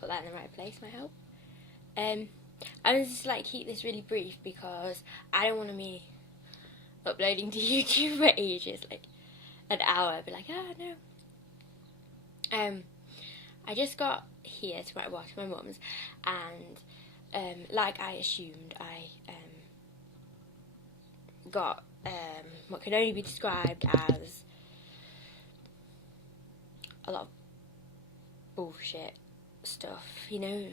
Put that in the right place might help. I was just like keep this really brief because I don't want to be uploading to YouTube for ages, like an hour. I'd be like, oh no. I just got here to my mum's, and like I assumed, I got what can only be described as a lot of bullshit stuff, you know.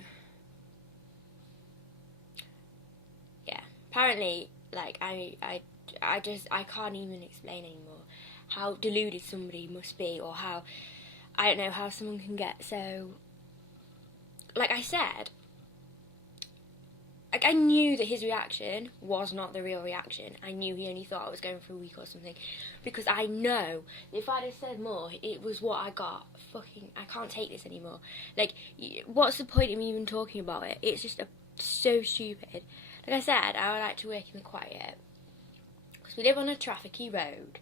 Yeah, apparently, like I can't even explain anymore how deluded somebody must be, or how, I don't know, how someone can get so, like I said, like I knew that his reaction was not the real reaction. I knew he only thought I was going for a week or something, because I know if I'd have said more, it was what I got. Fucking, I can't take this anymore. Like, what's the point of me even talking about it? It's just so stupid. Like I said, I would like to work in the quiet, because we live on a trafficy road.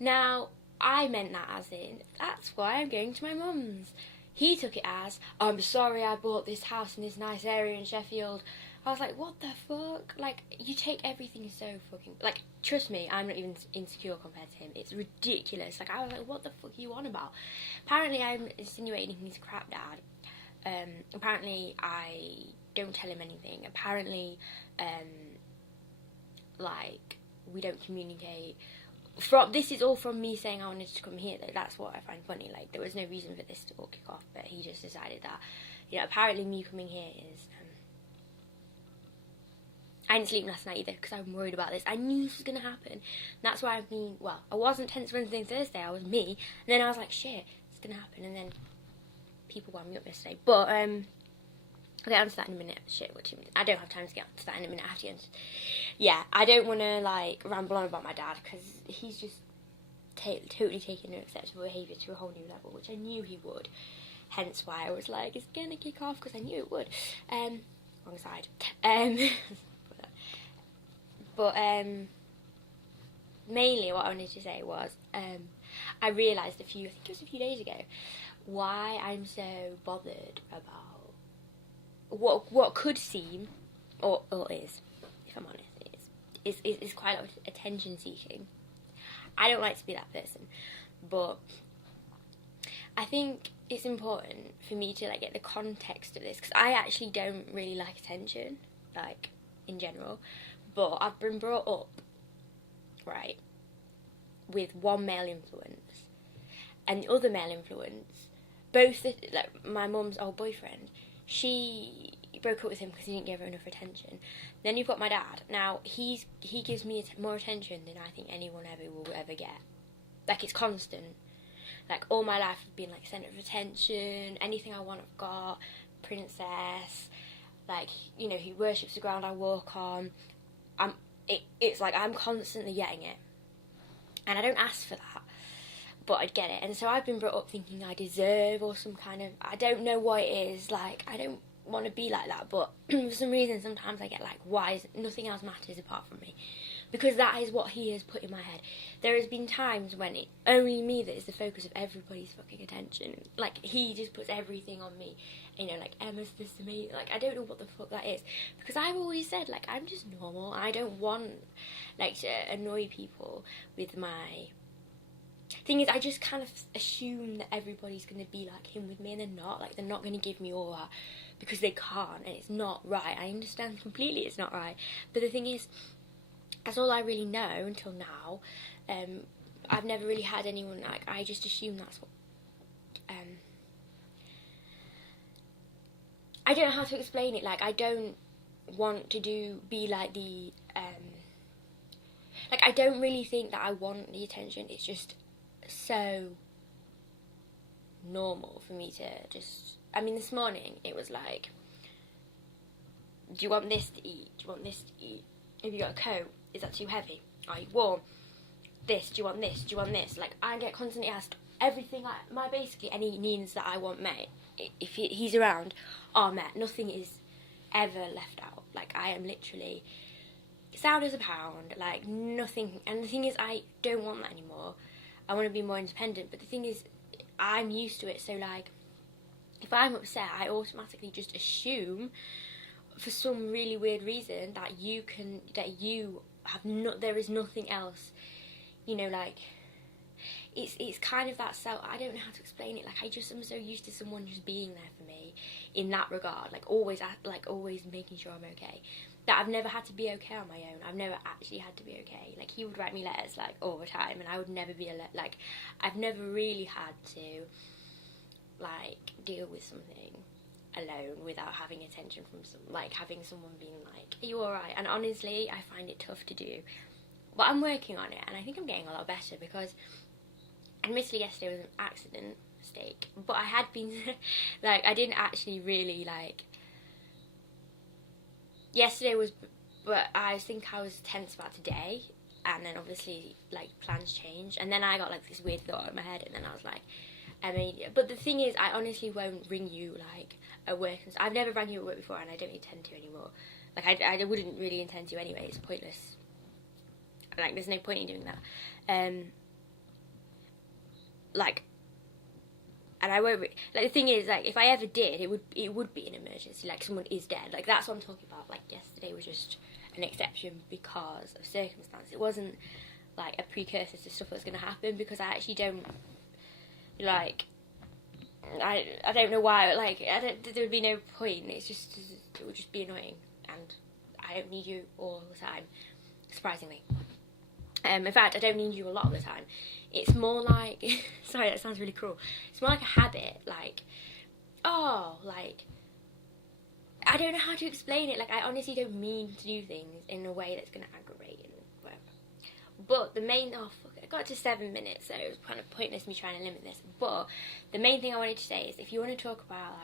Now, I meant that as in, that's why I'm going to my mum's. He took it as, I'm sorry I bought this house in this nice area in Sheffield. I was like, what the fuck? Like, you take everything so fucking... Like, trust me, I'm not even insecure compared to him. It's ridiculous. Like, I was like, what the fuck are you on about? Apparently, I'm insinuating he's a crap dad. Apparently, I don't tell him anything. Apparently, like, we don't communicate. This is all from me saying I wanted to come here, though. That's what I find funny. Like, there was no reason for this to all kick off, but he just decided that, you know, apparently me coming here is... I didn't sleep last night either because I'm worried about this. I knew this was going to happen. And that's why I wasn't tense Wednesday and Thursday. I was me. And then I was like, shit, it's going to happen. And then people wound me up yesterday. But, I'll get onto that in a minute. Shit, what do you mean? I don't have time to get onto that in a minute. I have to get onto... Yeah, I don't want to, like, ramble on about my dad because he's just totally taken unacceptable behaviour to a whole new level, which I knew he would. Hence why I was like, it's going to kick off because I knew it would. Wrong side. But mainly what I wanted to say was, I realised I think it was a few days ago, why I'm so bothered about what could seem, or is, if I'm honest, is quite a lot of attention seeking. I don't like to be that person, but I think it's important for me to like get the context of this, because I actually don't really like attention, like, in general. But I've been brought up, right, with one male influence, and the other male influence, like my mum's old boyfriend, she broke up with him because he didn't give her enough attention. Then you've got my dad. Now, he gives me more attention than I think anyone will ever get. Like, it's constant. Like, all my life I've been, like, centre of attention, anything I want I've got, princess, like, you know, he worships the ground I walk on. It's like I'm constantly getting it, and I don't ask for that, but I'd get it. And so I've been brought up thinking I deserve, or some kind of, I don't know what it is, like, I don't want to be like that, but for some reason sometimes I get like, why is nothing else matters apart from me, because that is what he has put in my head. There has been times when it's only me that is the focus of everybody's fucking attention. Like, he just puts everything on me. You know, like, Emma's this to me. Like, I don't know what the fuck that is. Because I've always said, like, I'm just normal. I don't want, like, to annoy people with my... Thing is, I just kind of assume that everybody's going to be like him with me, and they're not. Like, they're not going to give me all that because they can't, and it's not right. I understand completely it's not right. But the thing is, that's all I really know until now. I've never really had anyone, like, I just assume that's what, I don't know how to explain it. Like, I don't want to be like the, like, I don't really think that I want the attention. It's just so normal for me to just, I mean, this morning it was like, do you want this to eat? Do you want this to eat? Have you got a coat? Is that too heavy? Are you warm? This, do you want this? Do you want this? Like, I get constantly asked everything, basically any needs that I want met, if he's around, are met. Nothing is ever left out. Like, I am literally sound as a pound, like, nothing. And the thing is, I don't want that anymore. I want to be more independent, but the thing is, I'm used to it. So like, if I'm upset, I automatically just assume, for some really weird reason, that there is nothing else, you know, like, it's kind of that self, I don't know how to explain it, like, I'm so used to someone just being there for me in that regard, like, always making sure I'm okay, that I've never had to be okay on my own. I've never actually had to be okay. Like, he would write me letters, like, all the time, and I would never be like, I've never really had to, like, deal with something alone without having attention from having someone being like, are you alright? And honestly, I find it tough to do, but I'm working on it, and I think I'm getting a lot better, because admittedly yesterday was an accident, mistake, but I had been like, I didn't actually really, like, yesterday was, but I think I was tense about today, and then obviously, like, plans changed, and then I got, like, this weird thought in my head, and then I was like, but the thing is, I honestly won't ring you, like, at work. I've never rang you at work before, and I don't intend to anymore. Like, I wouldn't really intend to anyway. It's pointless. Like, there's no point in doing that. Like, and I won't. Like, the thing is, like, if I ever did, it would be an emergency. Like, someone is dead. Like, that's what I'm talking about. Like, yesterday was just an exception because of circumstance. It wasn't like a precursor to stuff that's going to happen, because I actually don't. Like, I don't know why, like, there would be no point. It would just be annoying, and I don't need you all the time, surprisingly. In fact, I don't need you a lot of the time. It's more like, sorry, that sounds really cruel, it's more like a habit, like, like, I don't know how to explain it, like, I honestly don't mean to do things in a way that's going to aggravate and whatever. But the main, I got to 7 minutes, so it was kind of pointless me trying to limit this. But the main thing I wanted to say is, if you want to talk about,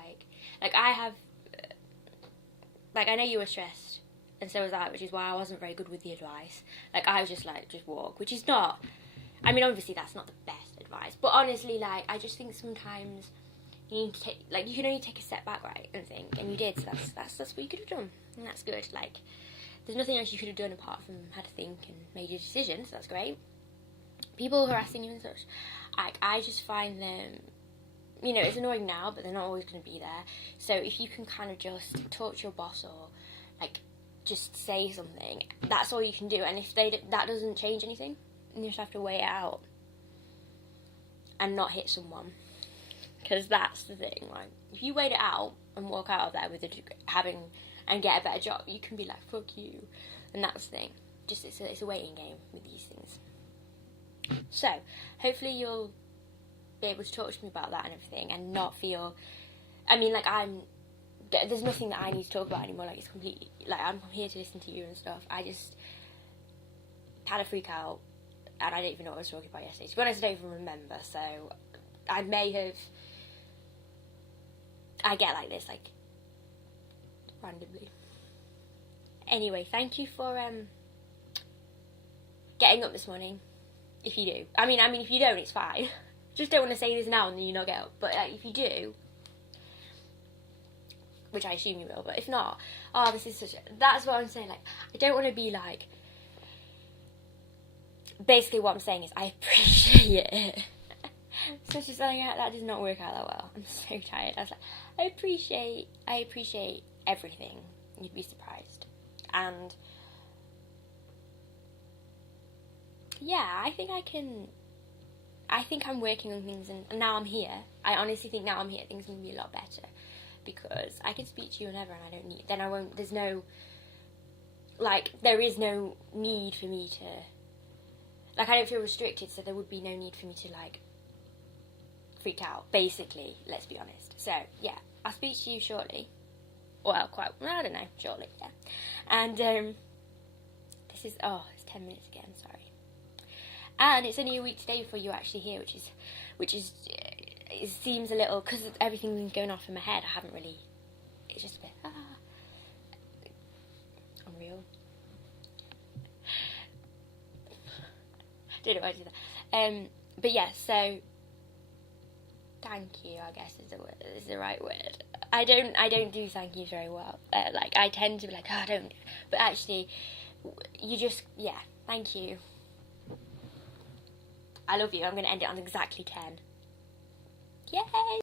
like I have, like, I know you were stressed, and so was I, which is why I wasn't very good with the advice. Like, I was just like, just walk, which is not, I mean, obviously that's not the best advice, but honestly, like, I just think sometimes you need to take, like, you can only take a step back, right, and think, and you did, so that's what you could have done, and that's good. Like, there's nothing else you could have done apart from had to think and made your decision, so that's great. People harassing you and such, like, I just find them, you know, it's annoying now, but they're not always going to be there. So if you can kind of just talk to your boss, or, like, just say something, that's all you can do. And if that doesn't change anything, then you just have to wait it out and not hit someone, because that's the thing. Like, if you wait it out and walk out of there with and get a better job, you can be like, fuck you, and that's the thing. Just it's a waiting game with these things. So hopefully you'll be able to talk to me about that and everything, and not feel, I mean, like, there's nothing that I need to talk about anymore. Like, it's completely, like, I'm here to listen to you and stuff. I just had a freak out, and I don't even know what I was talking about yesterday. To be honest, I don't even remember, so I get like this, like, randomly. Anyway, thank you for getting up this morning, if you do. I mean, if you don't, it's fine. Just don't want to say this now and then you not get up. But if you do, which I assume you will, but if not, this is that's what I'm saying. Like, I don't want to be like, basically what I'm saying is, I appreciate it. So she's like, that does not work out that well. I'm so tired. I was like, I appreciate everything. You'd be surprised. And yeah, I think I'm working on things, and now I'm here. I honestly think now I'm here, things are going to be a lot better, because I can speak to you whenever, and I don't need, then I won't, there's no, like, there is no need for me to, like, I don't feel restricted, so there would be no need for me to, like, freak out, basically, let's be honest. So, yeah, I'll speak to you shortly. Well, I don't know, shortly, yeah. And, this is, it's 10 minutes again, sorry. And it's only a week today before you're actually here, which is, it seems a little, because everything's going off in my head, I haven't really, it's just a bit, unreal. Don't know why I did that. But yeah, so, thank you, I guess is the right word. I don't do thank yous very well. Like, I tend to be like, I don't, but actually, you just, yeah, thank you. I love you. I'm going to end it on exactly 10. Yay!